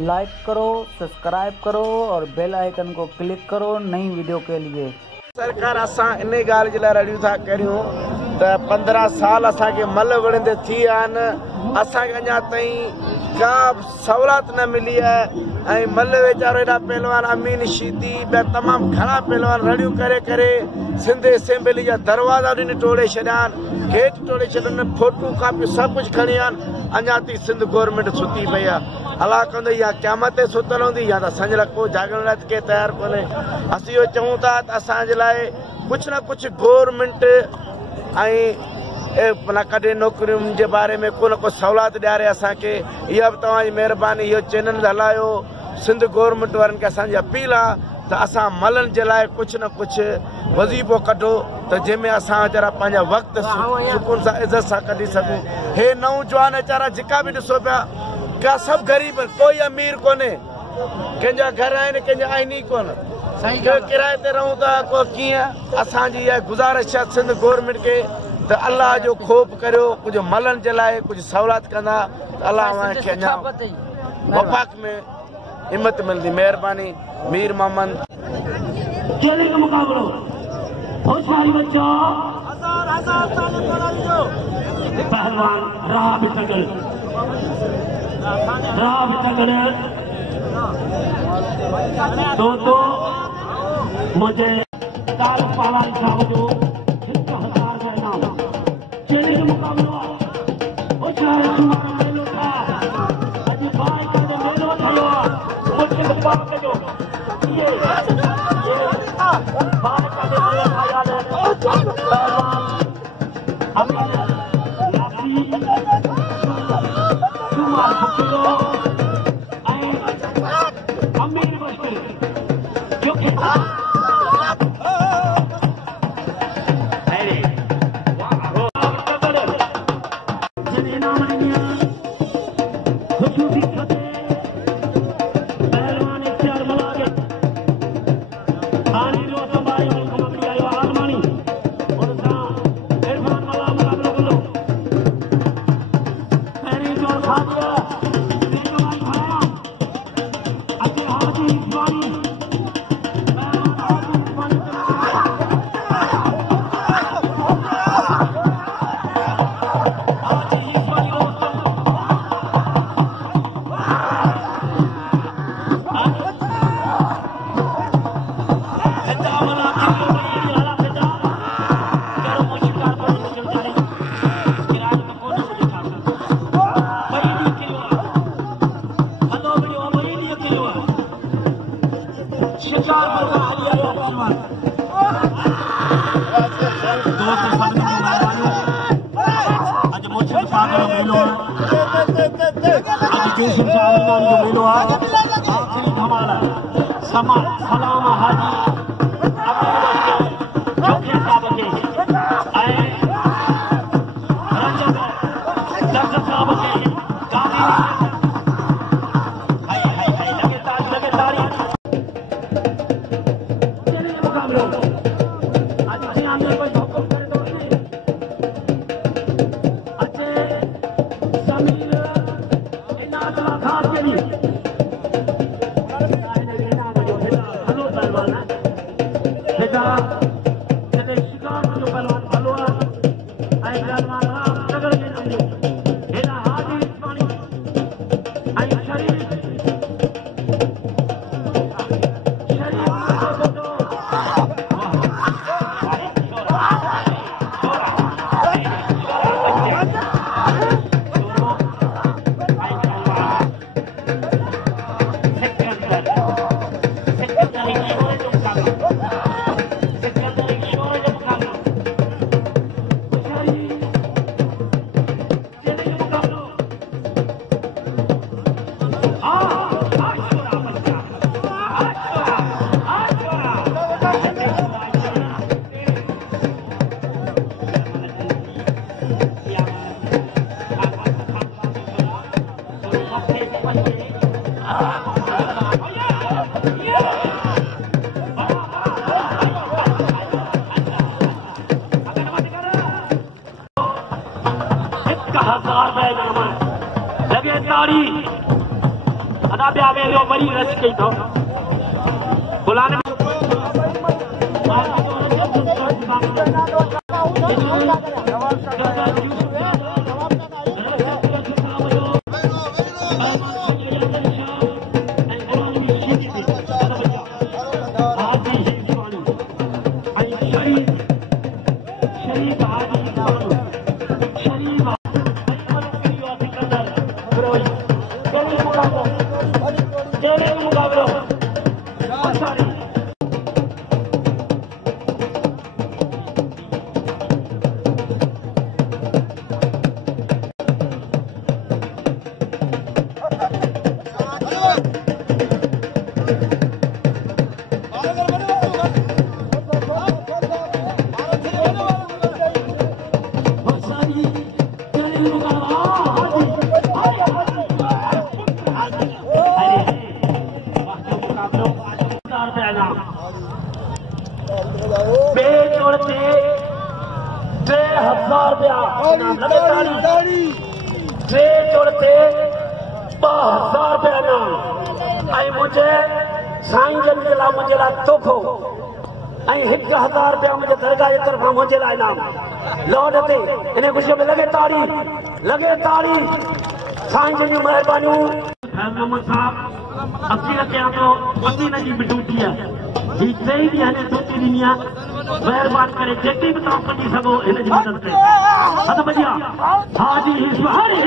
Like करो, subscribe करो और बेल आइकन को क्लिक करो नई वीडियो के लिए। सरकार असां इन ॻाल्हि जे लाइ रड़ियूं था करियूं त 15 साल असांखे मल विढ़ंदे थी विया आहिनि, असांखे अञा ताईं का सहूलियत न मिली आहे। ऐं मल वीचारो एॾा पहलवान अमीन शीदी ॿिया तमामु घणा पहलवान रड़ियूं करे सिंध असेंबली जा दरवाज़ा उन्हनि टोड़े छॾिया आहिनि, गेट टोड़े छॾिया, फोटू कापियूं सभु कुझु खणी आहिनि। अञा ताईं सिंध गवर्नमेंट सुती पई आहे, हला कंदो या क़यामत ते सुतल हूंदी या त असांजे लाइ को जागण लाइ के तयारु कोन्हे। असीं इहो चऊं था त असांजे लाइ कुझु न कुझु गवर्नमेंट ऐं भला कॾहिं नौकरियुनि जे बारे में को न को सहूलियत ॾियारे असांखे। इहा बि तव्हांजी महिरबानी, इहो चैनल हलायो। सिंध गवर्नमेंट वारनि खे असांजी अपील आहे त असां मलनि जे लाइ कुझु न कुझु वज़ीफ़ो कढो त जंहिंमें असां वीचारा पंहिंजा वक़्तु सुकून सां इज़त सां कढी सघूं। हे नौजवान वीचारा जेका बि ॾिसो पिया का सभु ग़रीब, कोई अमीर कोन्हे, कंहिंजा घर आहिनि कंहिंजा आहिनि ई कोन, किराए ते रहूं था को कीअं। असांजी इहा गुज़ारिश आहे सिंध गवर्नमेंट खे त अलाह जो ख़ौफ़ करियो, कुझु मलनि जे लाइ कुझु सहूलियत कंदा त अलाह खे अञा वफ़ाक़ में हिम्मत मिलंदी। महिरबानी। मीर मोहम्मद पहलवान तो मुझे दाल पाला साहब जो 1000 का इनाम चले मुकाबला ओ चाहे तुम्हारा मेलो था अजी भाई का मेलो था मुझे बाप के जो ये भाई का मेलो था याद है पहलवान अपने लाठी तुम्हारा फुकलो अमीर बस्ती जो के सलाम हाजी चौथे साहब के रंजन डॉक्टर साहब के गांधी हाय लगे तारी चलिए मुकाबले आज से आने कोई हुक्म करे तो नहीं अच्छे समीर इनात खास के लिए खुदा पे आगे जो बड़ी रच गई तो बुलाने साईं जन जे लाइ मुंहिंजे लाइ तोहफ़ो ऐं 1000 रुपया मुंहिंजे दरगाह जे तरफ़ां मुंहिंजे लाइ इनाम लॉर्ड ते इन ख़ुशीअ में लॻे ताड़ी साईं जन जूं महिरबानियूं मोहम्मद साहब असील कयां थो वकील जी बि ड्यूटी आहे ही 3 ॾींहं ने ड्यूटी ॾिनी आहे महिरबानी करे जेके बि तव्हां कढी सघो हिन जी मदद ते हथ बजिया हा जी हिसवाणी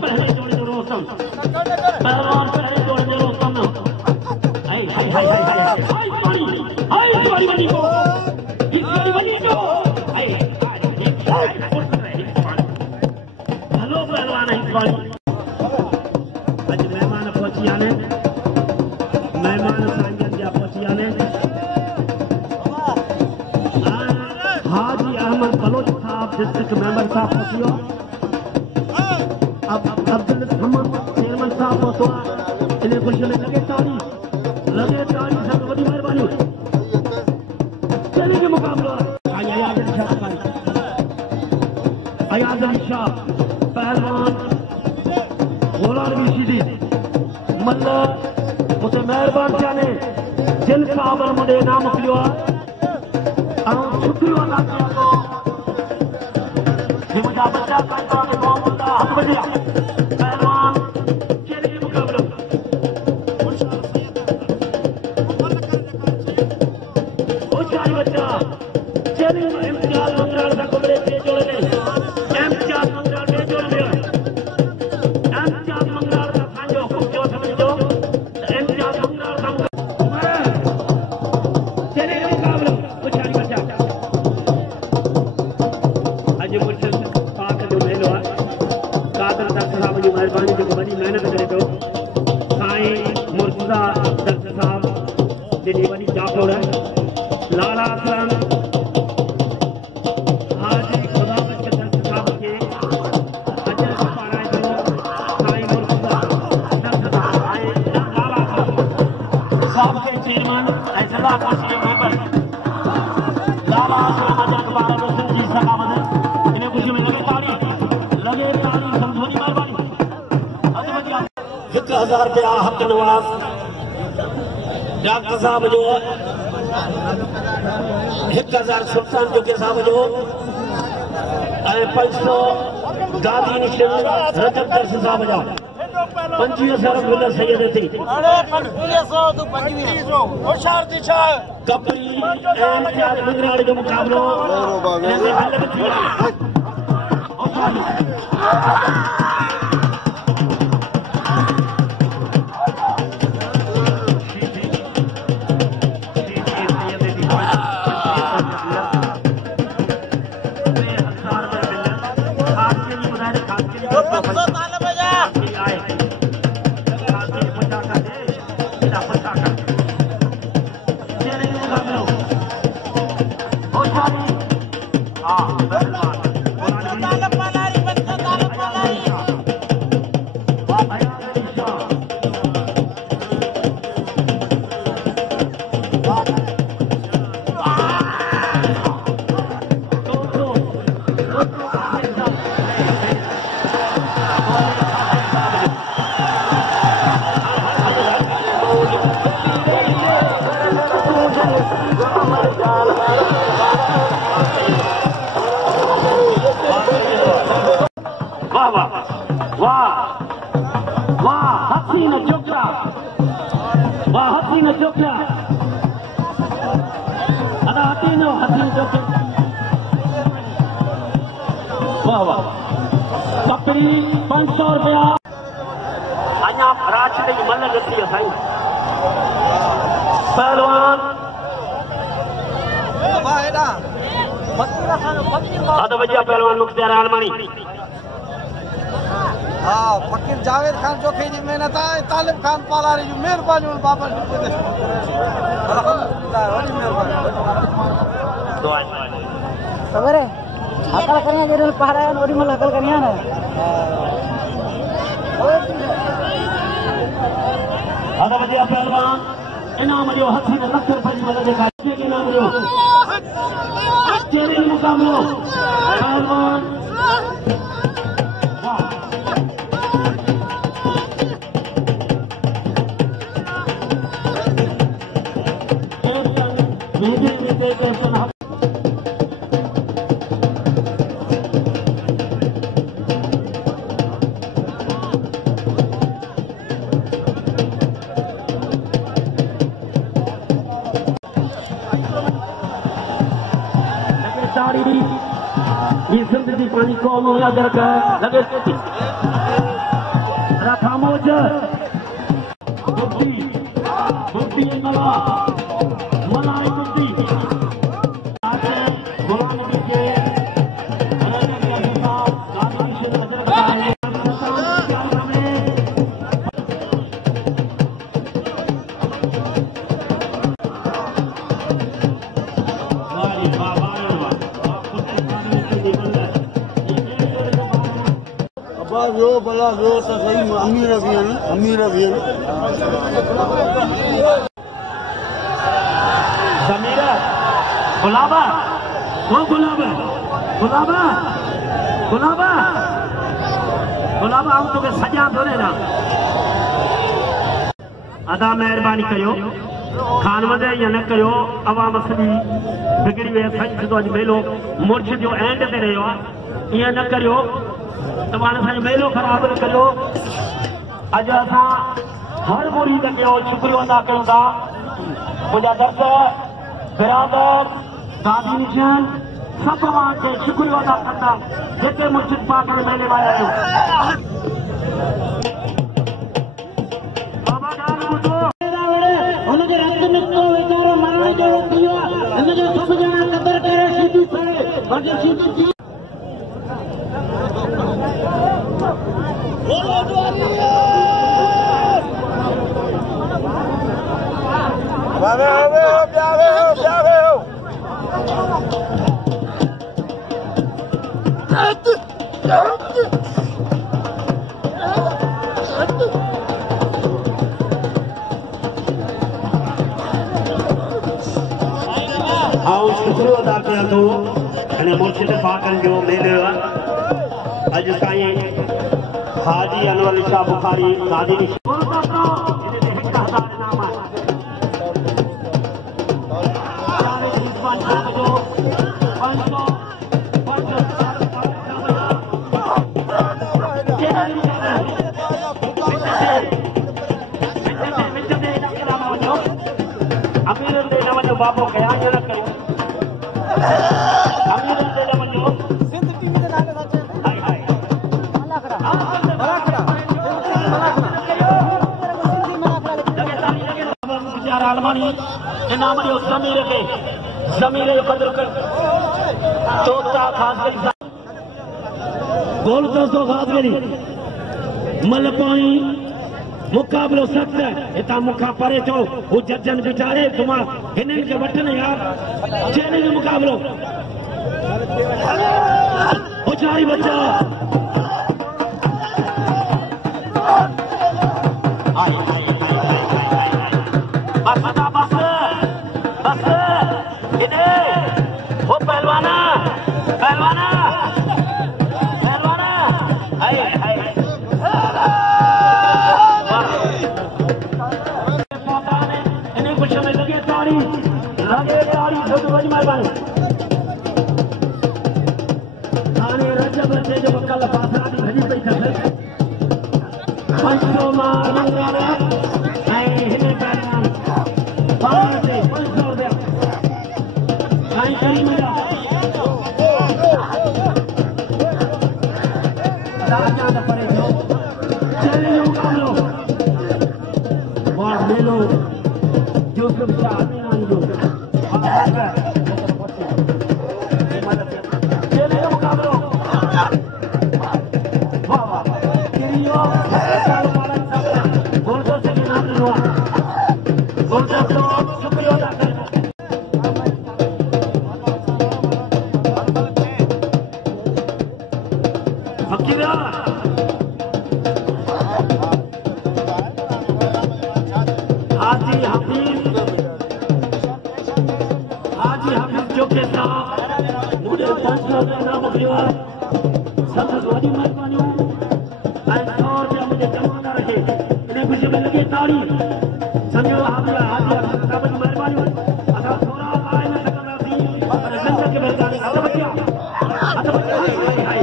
पहले जोड़े जो रोस्तम पहलवान पहले जोड़े जो रोस्तम हाय हाय हाय हाय हाय बनी को हेलो पहलवान हिसवाणी आज मेहमान पहुंची आने मेहमान सांजन जा पहुंची आने हाजी अहमद बलोच साहब डिस्ट्रिक्ट मेंबर साहब पहुंचियो अब अब्दुल रहमान चेयरमैन साहब पहुंचो इन्हें खुशी में लगे ताड़ी सब बड़ी मेहरबानी चले के मुकाबला अयाज अली शाह पहलवान गोलार भी सीधी मल्ल उसे मेहरबान जाने जिन साहब मुझे नाम मोकिलियो छुट्टी वाला मुंहिंजा बच्चा हथ बजिया पहलवान चेले के मुकाबलो बच्चा चेले इम्तियाज मंगराल का कमरे पे जोड़े इम्तियाज मंगराल पे जोड़े इम्तियाज मंगराल का सांजो जो समझो इम्तियाज मंगराल का चेले के मुकाबलो उछाली बच्चा आज मुझे पाक जो मेलो है कादर डॉक्टर साहब जी मेहरबानी जो बड़ी मेहनत करे तो साईं मुर्तजा डॉक्टर साहब जी बड़ी जापोड़ है लाला असलम हाजी खुदा बच्चे डॉक्टर साहब के अजर पारा जो साईं मुर्तजा डॉक्टर साहब आए लाला असलम साहब के चेयरमैन जिला काशी मेंबर लाला असलम अजर पारा रोशन जी सलामत इन्हें खुशी में लगे ताड़ी समझोनी मेहरबानी 1000 रुपया हक नवाज डॉक्टर साहब जो 1000 सुल्तान जो के साहब जो 500 गादी निशन रजब दर्श साहब जा 2500 गुलर सैयद थी 2500 तो 2500 होशियार दिशा कपरी इम्तियाज मंगराल जो मुकाबलो इन्हें हल में थी हसीन चोकरा वाह हसीन चोकरा अदा हसीन चोकरा वाह वाह बकरी 500 रुपया अञा राज जी मल नथी साईं पहलवान अद वजिया पहलवान मुख्तियार आलमानी हाँ फकीर जावेद खान जोखे जी मेहनत आहे तालिब खान पालारी जी मेहरबानी बाबा सवेरे हकल करिया जरूर पहाड़ा ओडी मल हकल करिया ना अद वजिया पहलवान इनाम जो हथी में लख रुपए जी मदद देखा इनाम जो चेहरे मुकाबलो पहलवान ये जिंदगी पानी को याद रखा लगे खामोश बुद्धि बुद्धि मला मलाई बुद्धि गुलाम के वो बला वो तो सही अमीर भी हैं समीरा गुलाबा वो गुलाबा गुलाबा गुलाबा गुलाबा हम तो सजा थोड़े ना अदा मेहरबानी कयो खान वधे या न कयो अवाम सॼी बिगड़ी वे सच तो अज मेलो मुर्शिद जो एंड ते रहियो आहे ईअं न करियो तव्हां असांजो मेलो ख़राब न करियो अॼु असां हर मुरीद खे शुक्रियो अदा कयूं था मुंहिंजा दर्द बिरादर दादी निशान सभु तव्हांखे शुक्रियो अदा कंदा जेके मुर्शिद पाक में मेले में आया आहियो बाबा ॻाल्हि ॿुधो हुनखे रत निकितो वीचारो मरण जो थी वियो आहे हिनखे सभु ॼणा क़दुरु करे सीधी पए बाक़ी सीधी थी शुक्रियो अदा कयां थो हिन मुर्शिद पाकनि जो मेलो अॼु ताईं हाजी अनवर शाह बुखारी दादी बाबो कया जो न कयो अमीर दे न वञो सिंध टीम जे नाले सां चए हाय हाय मलाखड़ा मुख्तियार आलमानी इनाम जो ज़मीर जो क़दुरु कर चोथा ख़ासि गोल दोस्तों ख़ासि करी मल पाणी मुकाबलो सख्त है इतना मुखा परे चो वो जजन बिचारे तुम हिनन के वठन यार चेने जो मुकाबलो उचाई बच्चा बस बस बस इने वो पहलवाना पहलवाना पहलवाना हाय हाय लगे ताड़ी छोटू वज मेहरबानी थाने रजब से जो कल पासरा की भजी पई 500 मां मंगल ऐं हिन पहलवान 500 रुपया साईं करीम जा राजा दा परे जो चले जो मुकाबलो और मेलो यूसुफ शाह मीनान जो चले जो मुकाबलो वाह वाह किरियो गोलदो से नाम हुआ गोलदो तो शुक्रिया अदा करना फकीरा हाजी हाफिज जो के साथ मुझे 500 नाम दिया सब वही मेहरबानी ऐं 100 रुपया मुझे जमा न रहे इन्हें खुशी में लगे ताड़ी समझो हाजिया सब मेहरबानी अगर थोड़ा आए न सकंदासी पर जंग के मेहरबानी अद बच्चा हाय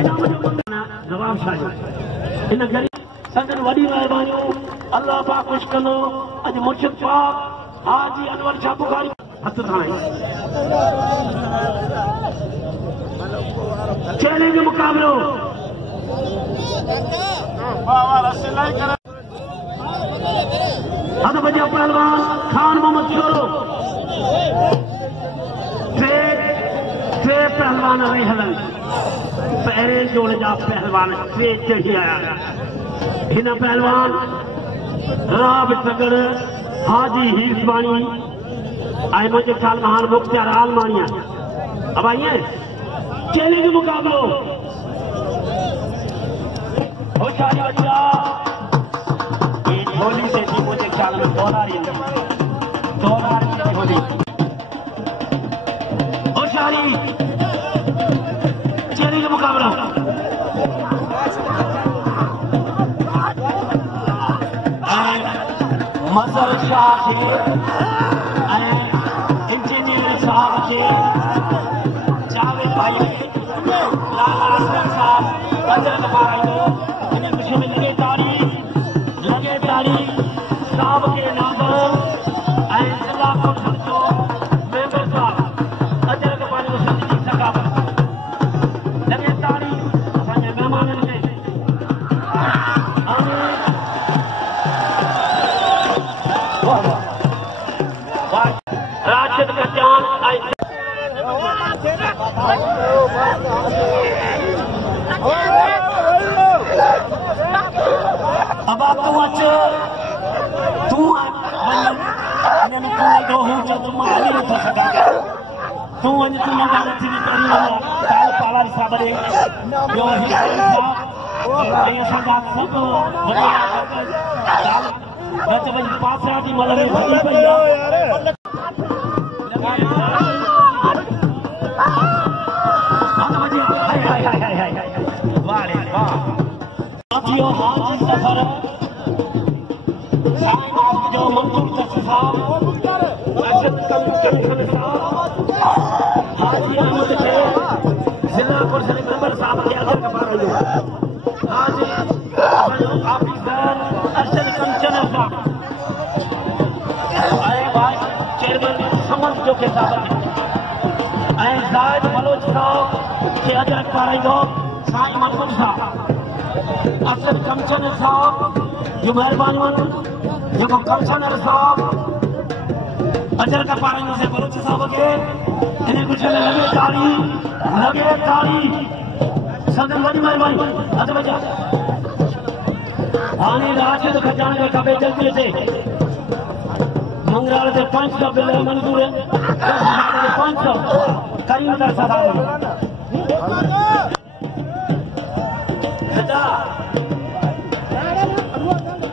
इनाम जो मंगना नवाब शाह इन गरीब संगन वडी मेहरबानी अल्लाह पाक खुश कनो अज मुर्शिद पाक हाजी अनवर शाह बुखारी हथ थाई चैलेंज मुकाबलो अद बजा पहलवान खान मोहम्मद छोरो टे पहलवान रही हलन पहले जोड़ जा पहलवान टे चढ़ी आया हिन पहलवान राब सगड़ हाजी हीसवाणी आई मुझे ख्याल महान मुख्तियार आलमानिया अब आइए चैलेंज मुकाबलो होशियारी बच्चा ये झोली से थी मुझे ख्याल में $1 की झोली होशियारी चैलेंज मुकाबला मजर शाह थे इंजीनियर साहब थे जावेद भाई लाला हसन साहब अजरक भाई इन्हें खुशी में लगे ताड़ी साहब के नाम जिला कौंसिल जो मेंबर साहब अजरक भाई मुसलिम की सकावत लगे ताड़ी असांजे मेहमाननि खे राशिद का जान अब आप तू अच तू तू वञ तू नंढा न थी काल पालारी साहब ॾे ॿियो असांजा सभु बच वञ पासरा जी मल में वधी पई सफर जो मंसूर साहब हाजी अहमद थे जिला परिषद मेंबर साहब के अगर कपार हाजी ऑफिसर अरशद कंचन साहब आए भाई चेयरमैन समझ जो के साहब आए जायद बलोच साहब के अगर कपार साईं महमूद साहब अरशद कंचन साहब जो मेहरबानी जो कंचनर साहब अजर का पारा से बलोच साहब के इन्हें कुछ लगे ताली संदन बड़ी मेहरबानी अद बजा हाने राशिद खजाने के कबे जल्दी से मंगराल से 500 बिल मंजूर है 500 करीम दर सदा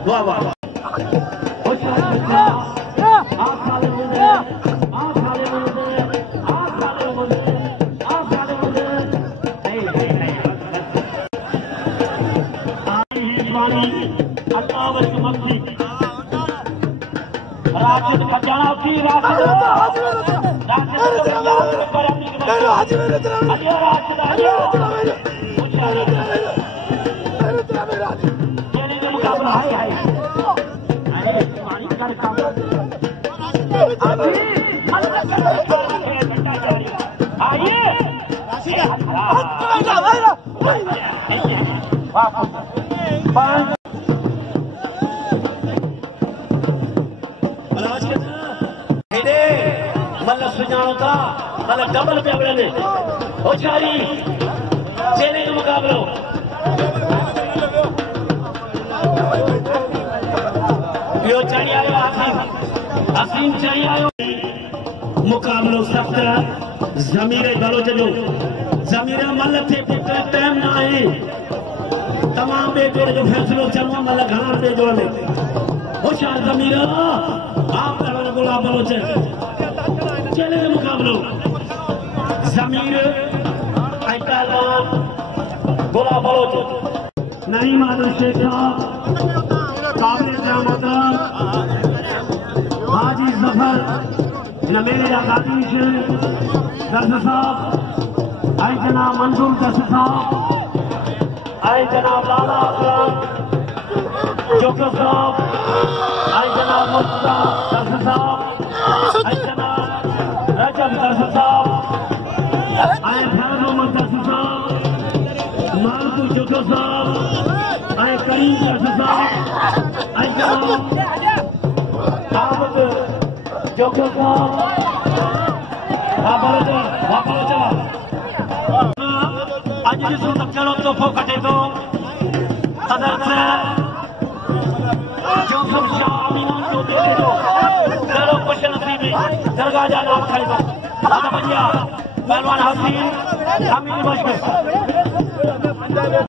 वाह वाह राशिद खजाना की राशिद वापस हेॾे मतलब सुञाणो था मतलब डबल पिया विढ़नि होशियारी चैलेंज मुक़ाबिलो इहो चढ़ी आयो हसीम चढ़ी आयो मुक़ाबिलो सख़्त ज़मीर बलोच जो ज़मीर मल थे टाइम न आहे तमाम ॿिए जोड़ जो फ़ैसिलो चङो मल घणा ॿिए जोड़ में होशियार ज़मीर आप गुलाब बलोच चैलेंज मुक़ाबिलो ज़मीर ऐं पहलवान गुलाब बलोच नईम आदिल शेख साहब काबिल क़यामत हाजी ज़फर इन मेले जा ख़ातिम दर्द साहब ऐं जनाब मंजूर दर्द साहब ऐं जनाब लाला असलम जोकर साहब ऐं जनाब मुर्तज़ा दर्द साहब ऐं जनाब रजब दर्द साहब ऐं फैज़ मोहम्मद दर्द साहब मालकू जोकर साहब ऐं करीम दर्द साहब ऐं जनाब आबद जोकर साहब अॼु ॾिसो त कहिड़ो तोहफ़ो कटे थो हज़रत जोसफ शाह अमीनान जो बेटे जो कहिड़ो ख़ुश नसीबी दरगाह जा नाम खणे थो पहलवान हसीन अमीन बशर